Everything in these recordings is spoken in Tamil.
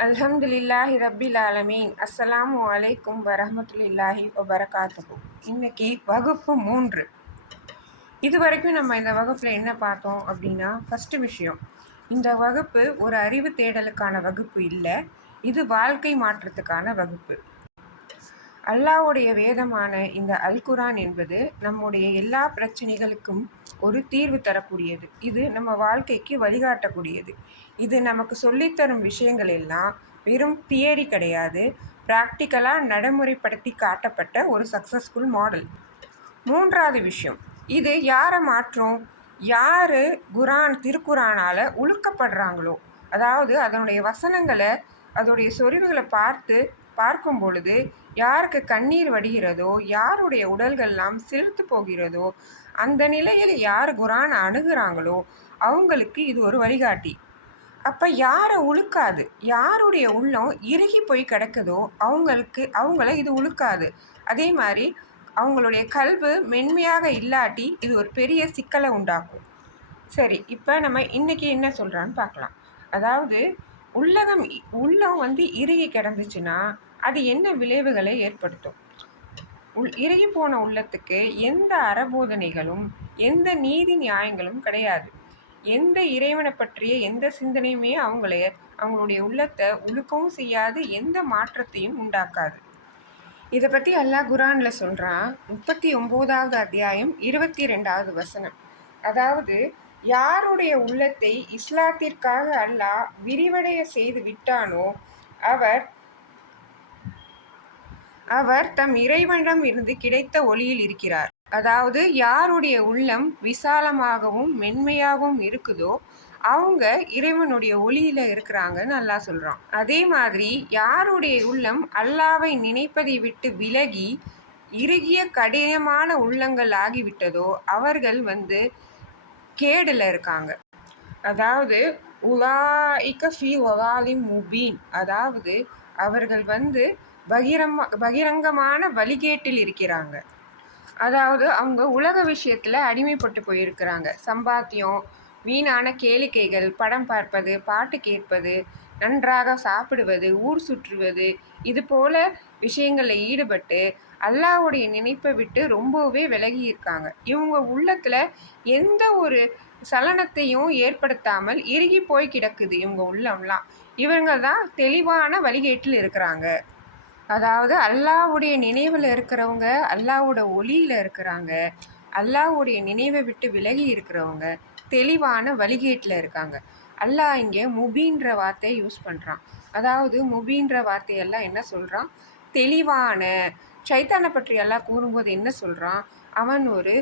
அல்ஹம்துலில்லாஹி ரப்பில் ஆலமீன். அஸ்ஸலாமு அலைக்கும் வரஹ்மத்துல்லாஹி வபரகாத்துஹு. இன்னைக்கு வகுப்பு 3. இது வரைக்கும் நம்ம இந்த வகுப்பில் என்ன பார்த்தோம் அப்படின்னா, ஃபஸ்ட்டு விஷயம், இந்த வகுப்பு ஒரு அறிவு தேடலுக்கான வகுப்பு இல்லை, இது வாழ்க்கை மாற்றத்துக்கான வகுப்பு. அல்லாஹ்வுடைய வேதமான இந்த அல் குர்ஆன் என்பது நம்முடைய எல்லா பிரச்சனைகளுக்கும் ஒரு தீர்வு தரக்கூடியது. இது நம்ம வாழ்க்கைக்கு வழிகாட்டக்கூடியது. இது நமக்கு சொல்லித்தரும் விஷயங்கள் எல்லாம் வெறும் தியரி கிடையாது, ப்ராக்டிக்கலாக நடைமுறைப்படுத்தி காட்டப்பட்ட ஒரு சக்ஸஸ்ஃபுல் மாடல். 3வது விஷயம், இது யாரை மாற்றும்? யார் திருக்குரானால் உழுக்கப்படுறாங்களோ, அதாவது அதனுடைய வசனங்களை, அதோடைய சொறிவுகளை பார்க்கும் பொழுது யாருக்கு கண்ணீர் வடிகிறதோ, யாருடைய உடல்கள்லாம் சிலிர்த்து போகிறதோ, அந்த நிலையில் யார் குரானை அணுகிறாங்களோ அவங்களுக்கு இது ஒரு வழிகாட்டி. அப்போ யாரை உழுக்காது, யாருடைய உள்ளம் இறுகி போய் கிடக்குதோ அவங்கள இது உழுக்காது. அதே மாதிரி அவங்களுடைய கல்வி மென்மையாக இல்லாட்டி இது ஒரு பெரிய சிக்கலை உண்டாக்கும். சரி, இப்போ நம்ம இன்றைக்கி என்ன சொல்கிறான்னு பார்க்கலாம். அதாவது உள்ளம் இறுகி கிடந்துச்சுன்னா அது என்ன விளைவுகளை ஏற்படுத்தும்? இறுகி போன உள்ளத்துக்கு எந்த அறபோதனைகளும் எந்த நீதி நியாயங்களும் கிடையாது. எந்த இறைவனை பற்றிய எந்த சிந்தனையுமே அவங்களுடைய உள்ளத்தை உழுக்கவும் செய்யாது, எந்த மாற்றத்தையும் உண்டாக்காது. இதை பற்றி அல்லாஹ் குர்ஆனில் சொல்கிறான். 39வது அத்தியாயம் 22வது வசனம். அதாவது, யாருடைய உள்ளத்தை இஸ்லாத்திற்காக அல்லாஹ் விரிவடைய செய்து விட்டானோ அவர் தம் இறைவனிடம் இருந்து கிடைத்த ஒளியில் இருக்கிறார். அதாவது, யாருடைய உள்ளம் விசாலமாகவும் மென்மையாகவும் இருக்குதோ அவங்க இறைவனுடைய ஒளியில இருக்கிறாங்கன்னு அல்லாஹ் சொல்றான். அதே மாதிரி யாருடைய உள்ளம் அல்லாவை நினைப்பதை விட்டு விலகி இறுகிய கடினமான உள்ளங்கள் ஆகிவிட்டதோ அவர்கள் கேடுல இருக்காங்க. அதாவது உலாயிக ஃபீ வலாலின் முபீன், அதாவது அவர்கள் பகிரங்கமான வழிகேட்டில் இருக்கிறாங்க. அதாவது அவங்க உலக விஷயத்தில் அடிமைப்பட்டு போயிருக்கிறாங்க. சம்பாத்தியம், வீணான கேளிக்கைகள், படம் பார்ப்பது, பாட்டு கேட்பது, நன்றாக சாப்பிடுவது, ஊர் சுற்றுவது, இது போல விஷயங்களில் ஈடுபட்டு அல்லாஹ்வுடைய நினைப்பை விட்டு ரொம்பவே விலகி இருக்காங்க. இவங்க உள்ளத்தில் எந்த ஒரு சலனத்தையும் ஏற்படுத்தாமல் இறுகி போய் கிடக்குது இவங்க உள்ளம்லாம். இவங்க தான் தெளிவான வழிகேட்டில் இருக்கிறாங்க. அதாவது அல்லாஹ்வுடைய நினைவில் இருக்கிறவங்க அல்லாஹ்வோட ஒளியில் இருக்கிறாங்க. அல்லாஹ்வுடைய நினைவை விட்டு விலகி இருக்கிறவங்க தெளிவான வழிகேட்டில் இருக்காங்க. அல்லாஹ் இங்கே முபீன்ற வார்த்தையை யூஸ் பண்ணுறான். அதாவது முபீன்ற வார்த்தையெல்லாம் என்ன சொல்கிறான்? தெளிவான. சைத்தானை பற்றி எல்லாம் கூறும்போது என்ன சொல்கிறான்? அவன் ஒரு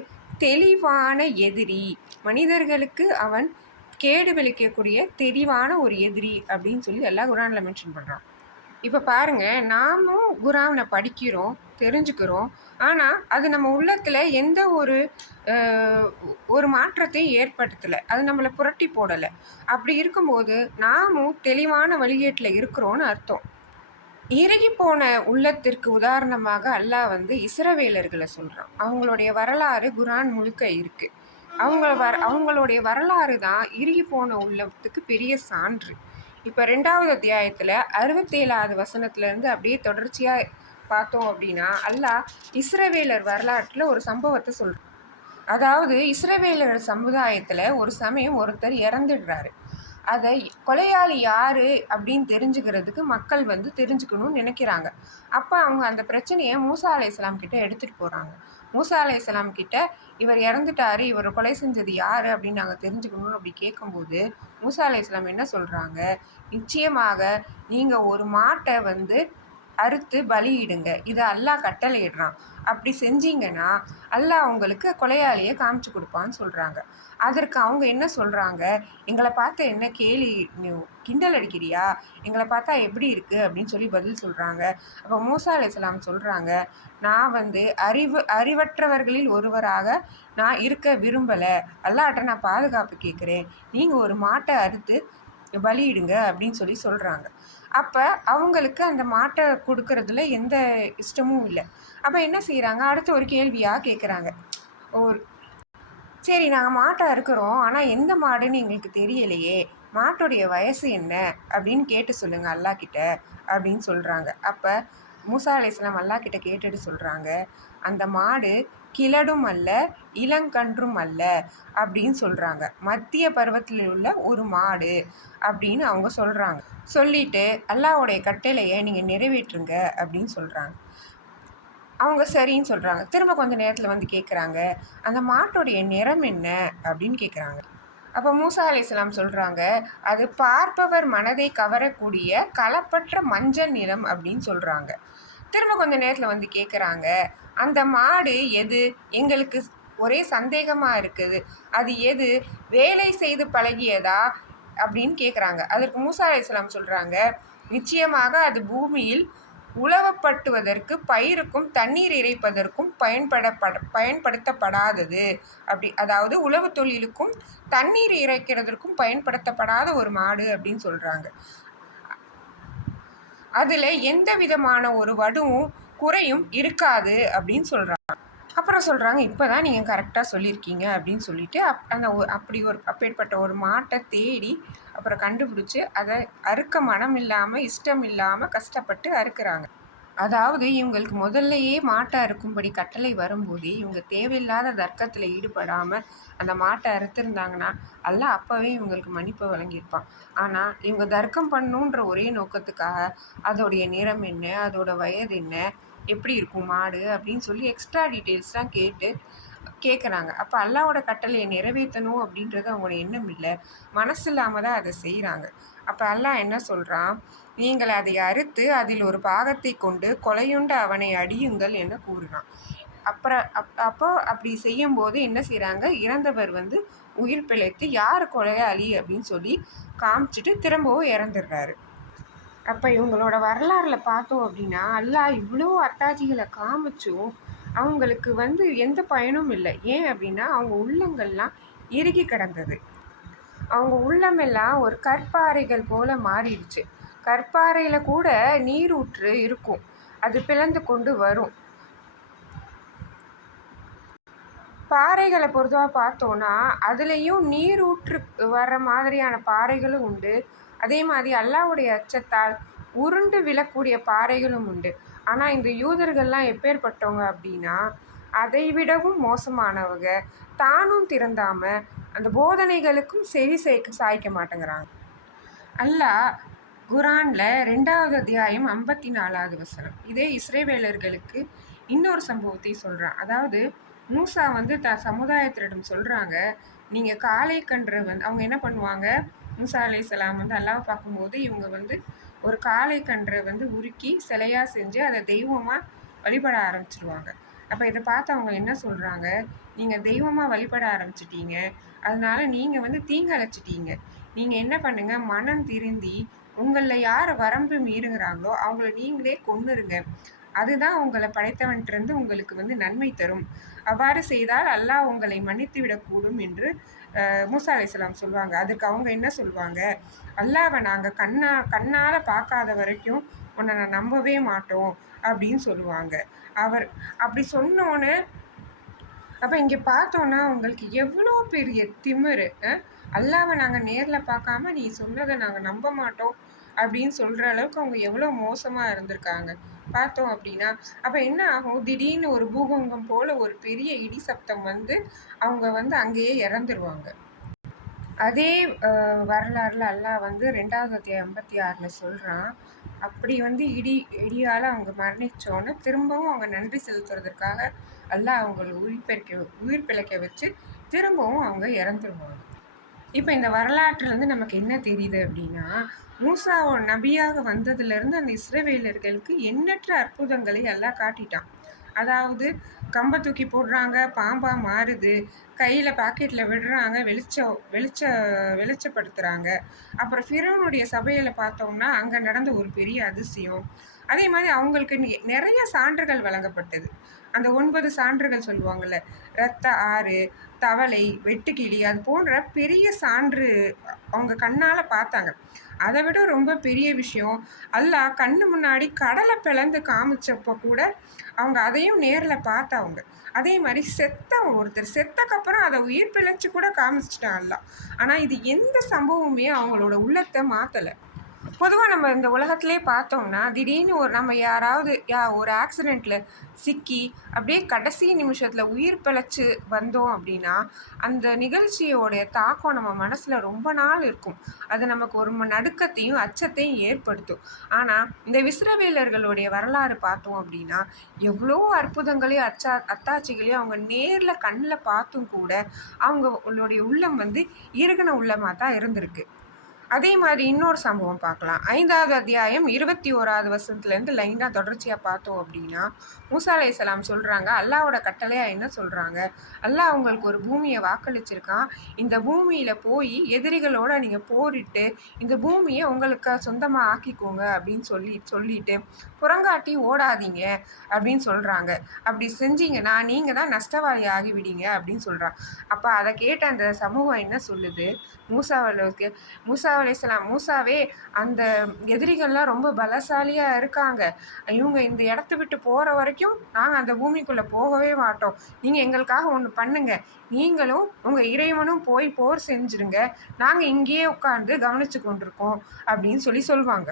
தெளிவான எதிரி, மனிதர்களுக்கு அவன் கேடு விளைக்கக்கூடிய தெளிவான ஒரு எதிரி அப்படின்னு சொல்லி எல்லாம் குர்ஆனில் மென்ஷன் பண்ணுறான். இப்போ பாருங்கள், நாமும் குர்ஆனை படிக்கிறோம், தெரிஞ்சுக்கிறோம். ஆனால் அது நம்ம உள்ளத்தில் எந்த ஒரு மாற்றத்தையும் ஏற்படுத்தலை, அது நம்மளை புரட்டி போடலை. அப்படி இருக்கும்போது நாமும் தெளிவான வழிகேட்டில் இருக்கிறோன்னு அர்த்தம். இறுகி போன உள்ளத்திற்கு உதாரணமாக அல்லாஹ் இஸ்ரவேலர்களை சொல்கிறான். அவங்களுடைய வரலாறு குர்ஆன் முழுக்க இருக்குது. அவங்களுடைய வரலாறு தான் இறுகி போன உள்ளத்துக்கு பெரிய சான்று. இப்போ 2வது அத்தியாயத்தில் 67வது வசனத்துலேருந்து அப்படியே தொடர்ச்சியாக பார்த்தோம் அப்படின்னா அல்லாஹ் இஸ்ரவேலர் வரலாற்றில் ஒரு சம்பவத்தை சொல்கிறார். அதாவது இஸ்ரவேலர் சமுதாயத்தில் ஒரு சமயம் ஒருத்தர் இறந்துடுறாரு. அதை கொலையாளி யார் அப்படின்னு தெரிஞ்சுக்கிறதுக்கு மக்கள் தெரிஞ்சுக்கணும்னு நினைக்கிறாங்க. அப்போ அவங்க அந்த பிரச்சனையை மூசா அலைஹிஸ்ஸலாம் கிட்ட எடுத்துகிட்டு போகிறாங்க. மூசா அலைஹிஸ்ஸலாம் கிட்ட இவர் இறந்துட்டாரு, இவர் கொலை செஞ்சது யார் அப்படின்னு நாங்கள் தெரிஞ்சுக்கணும்னு அப்படி கேட்கும்போது மூசா அலைஹிஸ்ஸலாம் என்ன சொல்கிறாங்க? நிச்சயமாக நீங்கள் ஒரு மாட்டை அறுத்து பலியிடுங்க, இதை அல்லாஹ் கட்டளையிடுறான். அப்படி செஞ்சீங்கன்னா அல்லாஹ் உங்களுக்கு கொலையாளியை காமிச்சு கொடுப்பான்னு சொல்கிறாங்க. அதற்கு அவங்க என்ன சொல்கிறாங்க? எங்களை பார்த்தா என்ன கிண்டல் அடிக்கிறியா? எங்களை பார்த்தா எப்படி இருக்குது அப்படின்னு சொல்லி பதில் சொல்கிறாங்க. அப்போ மூசா அலைஹிஸ்ஸலாம் சொல்கிறாங்க, நான் அறிவற்றவர்களில் ஒருவராக நான் இருக்க விரும்பலை, அல்லாஹ்ட்ட நான் பாதுகாப்பு கேட்குறேன், நீங்கள் ஒரு மாட்டை அறுத்து பலியிடுங்க அப்படின்னு சொல்லி சொல்கிறாங்க. அப்போ அவங்களுக்கு அந்த மாட்டை கொடுக்கறதுல எந்த இஷ்டமும் இல்லை. அப்போ என்ன செய்கிறாங்க? அடுத்த ஒரு கேள்வியாக கேட்குறாங்க. சரி, நாங்கள் மாட்டை அறுக்கிறோம், ஆனால் எந்த மாடுன்னு எங்களுக்கு தெரியலையே, மாட்டுடைய வயசு என்ன அப்படின்னு கேட்டு சொல்லுங்கள் அல்லா கிட்ட அப்படின்னு சொல்கிறாங்க. அப்போ மூசா அலைஹிஸ்ஸலாம் அல்லா கிட்ட கேட்டுட்டு சொல்கிறாங்க, அந்த மாடு கிழடும் அல்ல இளங்கன்றும் அல்ல அப்படின்னு சொல்கிறாங்க. மத்திய பருவத்தில் உள்ள ஒரு மாடு அப்படின்னு அவங்க சொல்கிறாங்க. சொல்லிட்டு அல்லாஹ்வுடைய கட்டளையை நீங்கள் நிறைவேற்றுங்க அப்படின்னு சொல்கிறாங்க. அவங்க சரின்னு சொல்கிறாங்க. திரும்ப கொஞ்சம் நேரத்தில் வந்து கேட்குறாங்க, அந்த மாட்டுடைய நிறம் என்ன அப்படின்னு கேட்குறாங்க. அப்போ மூசா அலைஹிஸ்ஸலாம் சொல்கிறாங்க, அது பார்ப்பவர் மனதை கவரக்கூடிய களப்பற்ற மஞ்சள் நிறம் அப்படின்னு சொல்கிறாங்க. திரும்ப கொஞ்சம் நேரத்தில் வந்து கேட்குறாங்க, அந்த மாடு எது? எங்களுக்கு ஒரே சந்தேகமாக இருக்குது, அது எது? வேலை செய்து பழகியதா அப்படின்னு கேட்குறாங்க. அதற்கு மூசா அலைஹிஸ்ஸலாம் சொல்கிறாங்க, நிச்சயமாக அது பூமியில் உழவப்பட்டுவதற்கு பயிருக்கும் தண்ணீர் இறைப்பதற்கும் பயன்படுத்தப்படாதது. அதாவது உழவு தொழிலுக்கும் தண்ணீர் இறைக்கிறதற்கும் பயன்படுத்தப்படாத ஒரு மாடு அப்படின்னு சொல்கிறாங்க. அதில் எந்த விதமான ஒரு வடுவும் குறையும் இருக்காது அப்படின்னு சொல்கிறாங்க. அப்புறம் சொல்கிறாங்க, இப்போ தான் நீங்கள் கரெக்டாக சொல்லியிருக்கீங்க அப்படின்னு சொல்லிட்டு அப்பேற்பட்ட ஒரு மாட்டை தேடி அப்புறம் கண்டுபிடிச்சி அதை அறுக்க மனம் இல்லாமல் இஷ்டம் இல்லாமல் கஷ்டப்பட்டு அறுக்கிறாங்க. அதாவது இவங்களுக்கு முதல்லையே மாட்டை அறுக்கும்படி கட்டளை வரும்போதே இவங்க தேவையில்லாத தர்க்கத்தில் ஈடுபடாமல் அந்த மாட்டை அறுத்துருந்தாங்கன்னா அல்லாஹ் அப்போவே இவங்களுக்கு மன்னிப்பு வழங்கியிருப்பான். ஆனால் இவங்க தர்க்கம் பண்ணணுன்ற ஒரே நோக்கத்துக்காக அதோடைய நிறம் என்ன, அதோட வயது என்ன, எப்படி இருக்கும் மாடு அப்படின்னு சொல்லி எக்ஸ்ட்ரா டீட்டெயில்ஸ்லாம் கேட்குறாங்க. அப்போ அல்லாஹ்வோட கட்டளையை நிறைவேற்றணும் அப்படின்றது அவங்களோட எண்ணம் இல்லை, மனசு இல்லாமல் தான் அதை செய்கிறாங்க. அப்போ அல்லாஹ் என்ன சொல்கிறான், நீங்கள் அதை அறுத்து அதில் ஒரு பாகத்தை கொண்டு கொலையுண்ட அவனை அடியுங்கள் என கூறுறான். அப்போ அப்படி செய்யும்போது என்ன செய்கிறாங்க, இறந்தவர் வந்து உயிர் பிழைத்து யார் கொலையாளி அப்படின்னு சொல்லி காமிச்சிட்டு திரும்பவும் இறந்துடுறாரு. அப்போ இவங்களோட வரலாறில் பார்த்தோம் அப்படின்னா அல்லாஹ் இவ்வளோ அத்தாட்சிகளை காமிச்சும் அவங்களுக்கு வந்து எந்த பயனும் இல்லை. ஏன் அப்படின்னா அவங்க உள்ளங்கள்லாம் இறுகி கிடந்தது. அவங்க உள்ளமெல்லாம் ஒரு கற்பாறைகள் போல் மாறிடுச்சு. கற்பாறையில் கூட நீரூற்று இருக்கும், அது பிளந்து கொண்டு வரும். பாறைகளை பொறுத்தவரை பார்த்தோன்னா அதுலேயும் நீரூற்று வர்ற மாதிரியான பாறைகளும் உண்டு. அதே மாதிரி அல்லாஹ்வுடைய அச்சத்தால் உருண்டு விழக்கூடிய பாறைகளும் உண்டு. ஆனால் இந்த யூதர்கள்லாம் எப்பேற்பட்டவங்க அப்படின்னா அதை விடவும் மோசமானவங்க. தானும் திருந்தாமல் அந்த போதனைகளுக்கும் செவி சாய்க்க மாட்டேங்கிறாங்க. அல்லாஹ் குரானில் 2வது அத்தியாயம் 54வது வசனம் இதே இஸ்ரவேலர்களுக்கு இன்னொரு சம்பவத்தை சொல்கிறான். அதாவது மூசா வந்து சமுதாயத்திடம் சொல்கிறாங்க, நீங்கள் காளை கன்று வந்து அவங்க என்ன பண்ணுவாங்க, மூசா அலைஹிஸ்ஸலாம் வந்து அல்லாஹ் பார்க்கும்போது இவங்க வந்து ஒரு காளை கன்றை வந்து உருக்கி சிலையாக செஞ்சு அதை தெய்வமாக வழிபட ஆரம்பிச்சிருவாங்க. அப்போ இதை பார்த்து அவங்க என்ன சொல்கிறாங்க, நீங்கள் தெய்வமாக வழிபட ஆரம்பிச்சிட்டீங்க, அதனால நீங்கள் வந்து தீங்கிழைச்சிட்டீங்க. நீங்கள் என்ன பண்ணுங்கள், மனம் திருந்தி உங்களில் யார் வரம்பு மீறுகிறாங்களோ அவங்கள நீங்களே கொன்னுருங்க, அதுதான் உங்களை படைத்தவன்கிட்டருந்து உங்களுக்கு வந்து நன்மை தரும். அவ்வாறு செய்தால் அல்லாஹ் உங்களை மன்னித்து விடக்கூடும் என்று மூசா அலைஹிஸ்ஸலாம் சொல்லுவாங்க. அதுக்கு அவங்க என்ன சொல்லுவாங்க, அல்லாஹ்வை நாங்கள் கண்ணால் பார்க்காத வரைக்கும் உன்னை நான் நம்பவே மாட்டோம் அப்படின்னு சொல்லுவாங்க. அவர் அப்படி சொன்னோன்னே அப்போ இங்கே பார்த்தோன்னா உங்களுக்கு எவ்வளோ பெரிய திமிரு. அல்லாஹ்வை நாங்கள் நேரில் பார்க்காம நீ சொன்னதை நாங்கள் நம்ப மாட்டோம் அப்படின்னு சொல்கிற அளவுக்கு அவங்க எவ்வளோ மோசமாக இருந்திருக்காங்க பார்த்தோம் அப்படின்னா. அப்போ என்ன ஆகும், திடீர்னு ஒரு பூகம்பம் போல் ஒரு பெரிய இடி சப்தம் வந்து அவங்க வந்து அங்கேயே இறந்துருவாங்க. அதே வரலாறுல அல்லாஹ் வந்து 2வது அத்தியாயம் 56ல் சொல்கிறான், அப்படி வந்து இடியால் அவங்க மரணித்தோன்னு திரும்பவும் அவங்க நன்றி செலுத்துறதுக்காக அல்லாஹ் அவங்களை உயிர் பிழைக்க வச்சு திரும்பவும் அவங்க இறந்துருவாங்க. இப்போ இந்த வரலாற்றுலேருந்து நமக்கு என்ன தெரியுது அப்படின்னா, மூசா நபியாக வந்ததுலேருந்து அந்த இஸ்ரவேலர்களுக்கு எண்ணற்ற அற்புதங்களை எல்லாம் காட்டிட்டான். அதாவது கம்பை தூக்கி போடுறாங்க, பாம்பாக மாறுது, கையில் பாக்கெட்டில் விடுறாங்க, வெளிச்சப்படுத்துகிறாங்க. அப்புறம் ஃபிரௌனுடைய சபையில் பார்த்தோம்னா அங்கே நடந்த ஒரு பெரிய அதிசயம். அதே மாதிரி அவங்களுக்கு நிறைய சான்றுகள் வழங்கப்பட்டது. அந்த 9 சான்றுகள் சொல்லுவாங்கள்ல, இரத்த ஆறு, தவளை, வெட்டுக்கிளி அது போன்ற பெரிய சான்று அவங்க கண்ணால் பார்த்தாங்க. அதை விட ரொம்ப பெரிய விஷயம், அல்லாஹ் கண்ணு முன்னாடி கடலை பிளந்து காமிச்சப்போ கூட அவங்க அதையும் நேரில் பார்த்தவங்க. அதே மாதிரி ஒருத்தர் செத்தக்கப்புறம் அதை உயிர் பிழைச்சி கூட காமிச்சிட்டான் அல்லாஹ். ஆனால் இது எந்த சம்பவமுமே அவங்களோட உள்ளத்தை மாற்றலை. பொதுவாக நம்ம இந்த உலகத்திலே பார்த்தோம்னா திடீர்னு நம்ம யாராவது ஒரு ஆக்சிடெண்ட்டில் சிக்கி அப்படியே கடைசி நிமிஷத்தில் உயிர் பிழைச்சி வந்தோம் அப்படின்னா அந்த நிகழ்ச்சியோடைய தாக்கம் நம்ம மனசில் ரொம்ப நாள் இருக்கும். அது நமக்கு ஒரு நடுக்கத்தையும் அச்சத்தையும் ஏற்படுத்தும். ஆனால் இந்த இஸ்ரவேலர்களுடைய வரலாறு பார்த்தோம் அப்படின்னா எவ்வளோ அற்புதங்களையும் அத்தாட்சிகளையும் அவங்க நேரில் கண்ணில் பார்த்தும் கூட அவங்களுடைய உள்ளம் இறுகின உள்ளமாக தான் இருந்திருக்கு. அதே மாதிரி இன்னொரு சம்பவம் பார்க்கலாம். 5வது அத்தியாயம் 21வது வசனத்துலேருந்து லைனாக தொடர்ச்சியாக பார்த்தோம் அப்படின்னா மூசா அலைஹிஸ்ஸலாம் சொல்கிறாங்க, அல்லாவோட கட்டளையாக என்ன சொல்கிறாங்க, அல்லாஹ் அவங்களுக்கு ஒரு பூமியை வாக்களிச்சிருக்கான். இந்த பூமியில் போய் எதிரிகளோடு நீங்கள் போரிட்டு இந்த பூமியை உங்களுக்கு சொந்தமாக ஆக்கிக்கோங்க அப்படின்னு சொல்லிட்டு புறங்காட்டி ஓடாதீங்க அப்படின்னு சொல்கிறாங்க. அப்படி செஞ்சீங்கன்னா நீங்கள் தான் நஷ்டவாளி ஆகிவிடுங்க அப்படின்னு சொல்கிறாங்க. அப்போ அதை கேட்ட அந்த சமூகம் என்ன சொல்லுது, மூசா அலைஹிஸ்ஸலாம், மூசாவே அந்த எதிரிகள்லாம் ரொம்ப பலசாலியாக இருக்காங்க, இவங்க இந்த இடத்த விட்டு போகிற வரைக்கும் நாங்கள் அந்த பூமிக்குள்ளே போகவே மாட்டோம், நீங்கள் எங்களுக்காக ஒன்று பண்ணுங்க, நீங்களும் உங்கள் இறைவனும் போய் போர் செஞ்சுருங்க, நாங்கள் இங்கேயே உட்காந்து கவனித்து கொண்டிருக்கோம் அப்படின்னு சொல்லுவாங்க.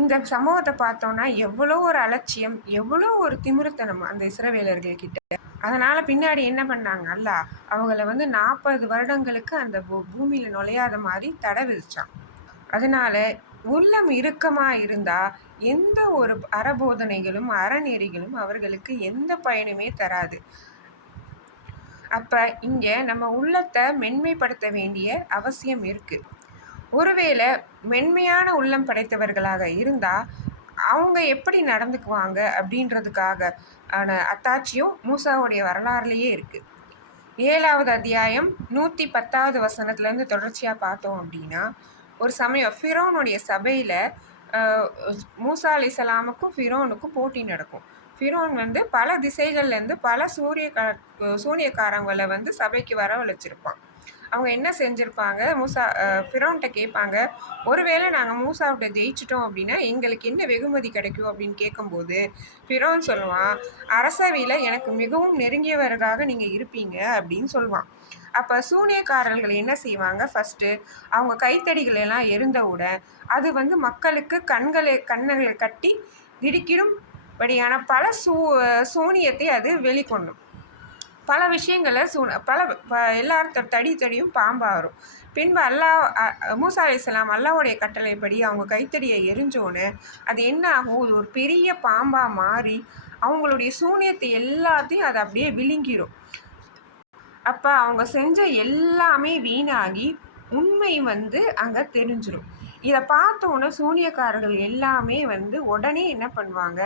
இந்த சம்பவத்தை பார்த்தோன்னா எவ்வளோ ஒரு அலட்சியம், எவ்வளோ ஒரு திமிருத்தனம் அந்த இஸ்ரவேலர்கள்கிட்ட. அதனால் பின்னாடி என்ன பண்ணாங்க, அல்லாஹ் அவங்கள 40 வருடங்களுக்கு அந்த பூமியில் நுழையாத மாதிரி தடை விதிச்சான். அதனால் உள்ளம் இறுக்கமாக இருந்தால் எந்த ஒரு அறபோதனைகளும் அறநெறிகளும் அவர்களுக்கு எந்த பயனுமே தராது. அப்போ இங்கே நம்ம உள்ளத்தை மென்மைப்படுத்த வேண்டிய அவசியம் இருக்குது. ஒருவேளை மென்மையான உள்ளம் படைத்தவர்களாக இருந்தால் அவங்க எப்படி நடந்துக்குவாங்க அப்படின்றதுக்காக அத்தாட்சியும் மூசாவுடைய வரலாறுலேயே இருக்குது. 7வது அத்தியாயம் 110வது வசனத்துலேருந்து தொடர்ச்சியாக பார்த்தோம் அப்படின்னா ஒரு சமயம் ஃபிரோனுடைய சபையில் மூசா அலைஹிஸ்ஸலாமுக்கும் ஃபிரோனுக்கும் போட்டி நடக்கும். ஃபிரோன் பல திசைகள்லேருந்து பல சூனியக்காரங்களை சபைக்கு வரவழைச்சிருப்பான். அவங்க என்ன செஞ்சுருப்பாங்க, ஃபிரோன்கிட்ட கேட்பாங்க, ஒருவேளை நாங்கள் மூசாவிட்ட ஜெயிச்சிட்டோம் அப்படின்னா எங்களுக்கு என்ன வெகுமதி கிடைக்கும் அப்படின்னு கேட்கும்போது ஃபிரோன் சொல்லுவான், அரசவையில் எனக்கு மிகவும் நெருங்கியவர்களாக நீங்கள் இருப்பீங்க அப்படின்னு சொல்லுவான். அப்போ சூனியக்காரர்கள் என்ன செய்வாங்க, ஃபஸ்ட்டு அவங்க கைத்தடிகளெல்லாம் எரிந்தவுடன் அது மக்களுக்கு கண்களை கட்டி திடுக்கிடும்படியான பல சூனியத்தை அது வெளிக்கொண்டும். பல விஷயங்களை எல்லாரும் தடியும் பாம்பாகும். பின்பு மூசா அலைஹிஸ்ஸலாம் அல்லாஹ்வுடைய கட்டளைப்படி அவங்க கைத்தடியை எரிஞ்சோன்னு அது என்ன ஆகும், ஒரு பெரிய பாம்பாக மாறி அவங்களுடைய சூனியத்தை எல்லாத்தையும் அது அப்படியே விழுங்கிடும். அப்போ அவங்க செஞ்ச எல்லாமே வீணாகி உண்மை அங்கே தெரிஞ்சிடும். இதை பார்த்தோன்னே சூனியக்காரர்கள் எல்லாமே உடனே என்ன பண்ணுவாங்க,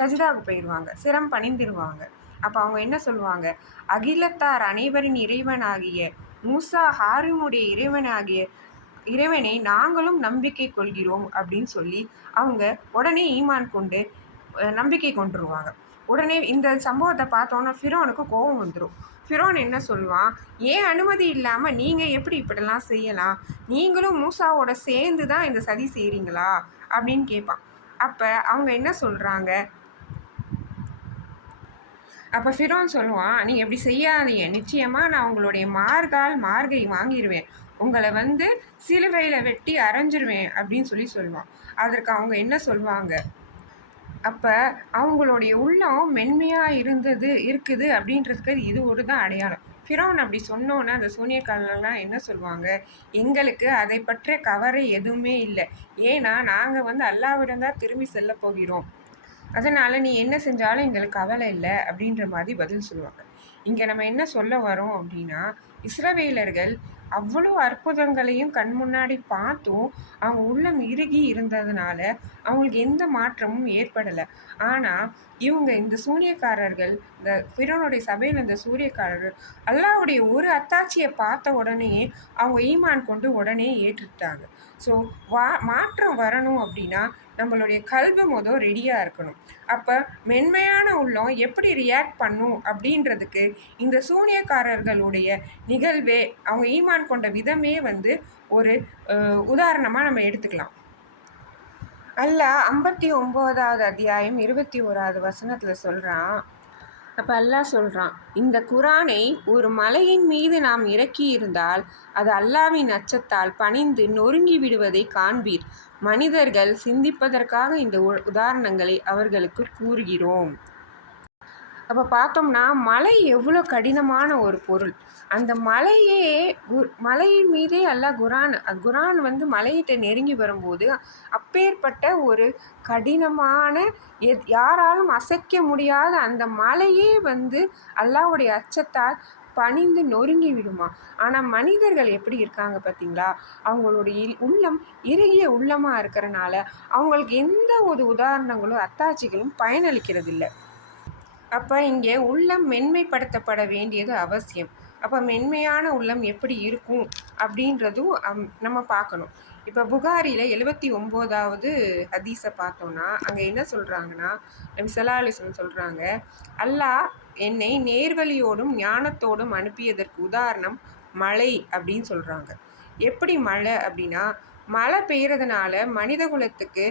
சஜிதாவுக்கு போயிடுவாங்க, சிரம் பணிந்துடுவாங்க. அப்போ அவங்க என்ன சொல்லுவாங்க, அகிலத்தார் அனைவரின் இறைவனாகிய மூசா ஹாரூனுடைய இறைவனை நாங்களும் நம்பிக்கை கொள்கிறோம் அப்படின்னு சொல்லி அவங்க உடனே ஈமான் கொண்டு நம்பிக்கை கொண்டுருவாங்க. உடனே இந்த சம்பவத்தை பார்த்தோன்னா ஃபிரோனுக்கு கோபம் வந்துடும். ஃபிரோன் என்ன சொல்லுவான், ஏன் அனுமதி இல்லாமல் நீங்கள் எப்படி இப்படிலாம் செய்யலாம், நீங்களும் மூசாவோட சேர்ந்து தான் இந்த சதி செய்கிறீங்களா அப்படின்னு கேட்பான். அப்போ அவங்க என்ன சொல்கிறாங்க, அப்போ ஃபிரோன் சொல்லுவான், நீங்கள் எப்படி செய்யாதீங்க, நிச்சயமாக நான் உங்களுடைய மார்கை வாங்கிடுவேன், உங்களை சிலுவையில் வெட்டி அரைஞ்சிருவேன் அப்படின்னு சொல்லுவான். அதற்கு அவங்க என்ன சொல்லுவாங்க, அப்போ அவங்களுடைய உள்ளம் மென்மையாக இருக்குது அப்படின்றதுக்கு இது ஒரு தான் அடையாளம். ஃபிரோன் அப்படி சொன்னோன்னே அந்த சூனியக்காரர்கள்லாம் என்ன சொல்லுவாங்க, எங்களுக்கு அதை பற்றிய கவலை எதுவுமே இல்லை, ஏன்னா நாங்கள் அல்லாஹ்விடம் தான் திரும்பி செல்ல போகிறோம், அதனால் நீ என்ன செஞ்சாலும் எங்களுக்கு கவலை இல்லை அப்படின்ற மாதிரி பதில் சொல்லுவாங்க. இங்கே நம்ம என்ன சொல்ல வரோம் அப்படின்னா, இஸ்ரவேலர்கள் அவ்வளோ அற்புதங்களையும் கண் முன்னாடி பார்த்தும் அவங்க உள்ளம் இறுகி இருந்ததுனால அவங்களுக்கு எந்த மாற்றமும் ஏற்படலை. ஆனால் இவங்க இந்த சூனியக்காரர்கள், இந்த ஃபிரோனுடைய சபையில் இந்த சூனியக்காரர்கள் அல்லாஹ்வுடைய ஒரு அத்தாட்சியை பார்த்த உடனே அவங்க ஈமான் கொண்டு உடனே ஏற்றுட்டாங்க. ஸோ மாற்றம் வரணும் அப்படின்னா நம்மளுடைய கல்வி ரெடியாக இருக்கணும். அப்போ மென்மையான உள்ளம் எப்படி ரியாக்ட் பண்ணும் அப்படின்றதுக்கு இந்த சூனியக்காரர்களுடைய நிகழ்வே, அவங்க ஈமான் கொண்ட விதமே வந்து ஒரு உதாரணமாக நம்ம எடுத்துக்கலாம். அல்லாஹ் 59வது அத்தியாயம் 21வது வசனத்தில் சொல்கிறான். அப்போ அல்லாஹ் சொல்கிறான், இந்த குரானை ஒரு மலையின் மீது நாம் இறக்கியிருந்தால் அது அல்லாஹ்வின் அச்சத்தால் பணிந்து நொறுங்கி விடுவதை காண்பீர். மனிதர்கள் சிந்திப்பதற்காக இந்த உதாரணங்களை அவர்களுக்கு கூறுகிறோம். அப்போ பார்த்தோம்னா மலை எவ்வளோ கடினமான ஒரு பொருள். அந்த மலையின் மீதே அல்லாஹ் குரான் வந்து மலையிட்ட நெருங்கி வரும்போது அப்பேற்பட்ட ஒரு கடினமான யாராலும் அசைக்க முடியாத அந்த மலையே வந்து அல்லாஹ்வுடைய அச்சத்தால் பணிந்து நொறுங்கி விடுமா. ஆனால் மனிதர்கள் எப்படி இருக்காங்க பார்த்தீங்களா? அவங்களுடைய உள்ளம் இறுகிய உள்ளமாக இருக்கிறனால அவங்களுக்கு எந்த ஒரு உதாரணங்களும் அத்தாட்சிகளும் பயனளிக்கிறது இல்லை. அப்போ இங்கே உள்ளம் மென்மைப்படுத்தப்பட வேண்டியது அவசியம். அப்போ மென்மையான உள்ளம் எப்படி இருக்கும் அப்படின்றதும் நம்ம பார்க்கணும். இப்போ புகாரியில் 79வது ஹதீஸை பார்த்தோன்னா அங்கே என்ன சொல்கிறாங்கன்னா, நபி ஸல்லல்லாஹு அலைஹி வஸல்லம் சொல்கிறாங்க, அல்லாஹ் என்னை நேர்வழியோடும் ஞானத்தோடும் அனுப்பியதற்கு உதாரணம் மழை அப்படின்னு சொல்கிறாங்க. எப்படி மழை அப்படின்னா, மழை பெய்கிறதுனால மனித குலத்துக்கு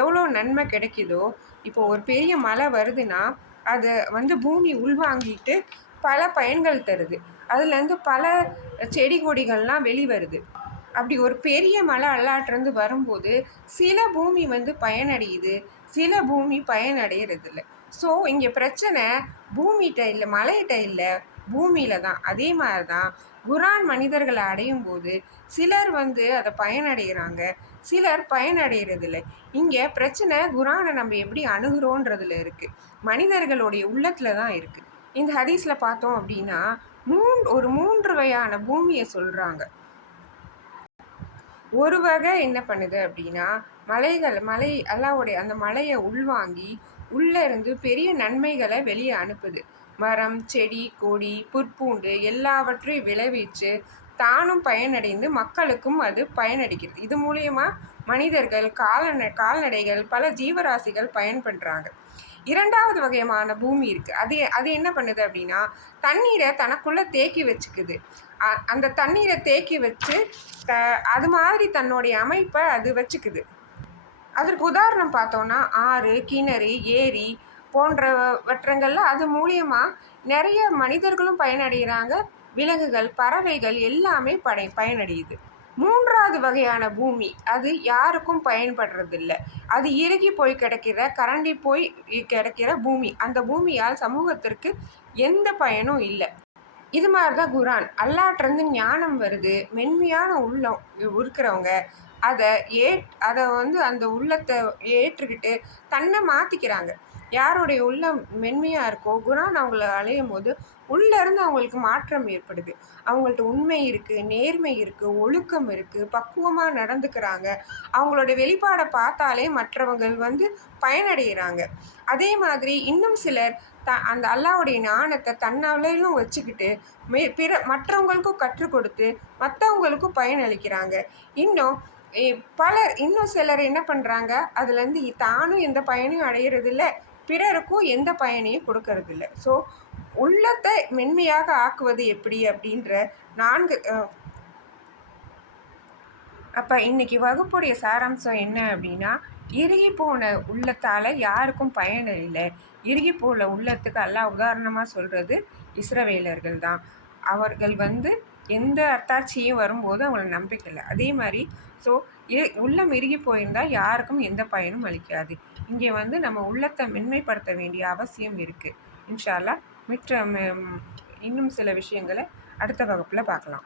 எவ்வளோ நன்மை கிடைக்குதோ, இப்போ ஒரு பெரிய மழை வருதுன்னா அதை வந்து பூமி உள்வாங்கிட்டு பல பயன்கள் தருது. அதுலேருந்து பல செடி கொடிகள்லாம் வெளிவருது. அப்படி ஒரு பெரிய மழை அல்லாட்டிருந்து வரும்போது சில பூமி வந்து பயனடையுது, சில பூமி பயனடைகிறதில்ல. ஸோ இங்கே பிரச்சனை பூமிகிட்ட இல்லை, மலையிட்ட இல்லை, பூமியில் தான். அதே மாதிரி தான் குரான் மனிதர்களை அடையும் போது சிலர் வந்து அதை பயனடைகிறாங்க, சிலர் பயனடைகிறதில்லை. இங்கே பிரச்சனை குரானை நம்ம எப்படி அணுகிறோன்றதுல இருக்குது, மனிதர்களுடைய உள்ளத்தில் தான் இருக்குது. இந்த ஹதீஸில் பார்த்தோம் அப்படின்னா ஒரு 3 வகையான பூமியை சொல்கிறாங்க. ஒரு வகை என்ன பண்ணுது அப்படின்னா, மலை அல்லாஹ்வுடைய அந்த மலையை உள்வாங்கி உள்ளே இருந்து பெரிய நன்மைகளை வெளியே அனுப்புது. மரம், செடி, கொடி, புற்பூண்டு எல்லாவற்றையும் விளைவிச்சு தானும் பயனடைந்து மக்களுக்கும் அது பயனளிக்கிறது. இது மூலியமா மனிதர்கள், கால்நடைகள், பல ஜீவராசிகள் பயன்படுறாங்க. 2வது வகையான பூமி இருக்குது. அது என்ன பண்ணுது அப்படின்னா, தண்ணீரை தனக்குள்ளே தேக்கி வச்சுக்குது. அந்த தண்ணீரை தேக்கி வச்சு அது மாதிரி தன்னுடைய அமைப்பை அது வச்சுக்குது. அதற்கு உதாரணம் பார்த்தோன்னா ஆறு, கிணறு, ஏரி போன்றவற்றங்களில் அது மூலியமாக நிறைய மனிதர்களும் பயனடைகிறாங்க, விலங்குகள், பறவைகள் எல்லாமே பயனடையுது. 3வது வகையான பூமி அது யாருக்கும் பயன்படுறதில்லை. அது இறுகி போய் கரண்டி போய் கிடக்கிற பூமி. அந்த பூமியால் சமூகத்திற்கு எந்த பயனும் இல்லை. இது மாதிரி தான் குரான். அல்லாஹ்ட்டேருந்து ஞானம் வருது, மென்மையான உள்ளம் இருக்கிறவங்க அதை வந்து அந்த உள்ளத்தை ஏற்றுக்கிட்டு தன்னை மாற்றிக்கிறாங்க. யாருடைய உள்ளம் மென்மையாக இருக்கோ குரான் அவங்கள அலையும் போது உள்ளேருந்து அவங்களுக்கு மாற்றம் ஏற்படுது. அவங்கள்ட்ட உண்மை இருக்குது, நேர்மை இருக்குது, ஒழுக்கம் இருக்குது, பக்குவமாக நடந்துக்கிறாங்க. அவங்களோட வெளிப்பாடை பார்த்தாலே மற்றவங்கள் வந்து பயனடைகிறாங்க. அதே மாதிரி இன்னும் சிலர் அந்த அல்லாஹ்வுடைய ஞானத்தை தன்னாலும் வச்சுக்கிட்டு மற்றவங்களுக்கும் கற்றுக் கொடுத்து மற்றவங்களுக்கும் பயனளிக்கிறாங்க. இன்னும் சிலர் என்ன பண்ணுறாங்க, அதுலேருந்து தானும் எந்த பயனையும் அடையிறதில்ல, பிறருக்கும் எந்த பயனையும் கொடுக்கறதில்ல. ஸோ உள்ளத்தை மென்மையாக ஆக்குவது எப்படி அப்படின்ற 4 அப்போ இன்றைக்கி வகுப்புடைய சாராம்சம் என்ன அப்படின்னா, இறுகி போன உள்ளத்தால் யாருக்கும் பயன் இல்லை. இறுகி போன உள்ளத்துக்கு அல்லாஹ் உதாரணமாக சொல்கிறது இஸ்ரவேலர்கள் தான். அவர்கள் வந்து எந்த அத்தாட்சியும் வரும்போது அவங்களுக்கு நம்பிக்கை இல்லை. அதே மாதிரி ஸோ உள்ளம் இறுகி போயிருந்தால் யாருக்கும் எந்த பயனும் அளிக்காது. இங்கே வந்து நம்ம உள்ளத்தை மென்மைப்படுத்த வேண்டிய அவசியம் இருக்குது. இன்ஷா அல்லாஹ் இன்னும் சில விஷயங்களை அடுத்த வகுப்பில் பார்க்கலாம்.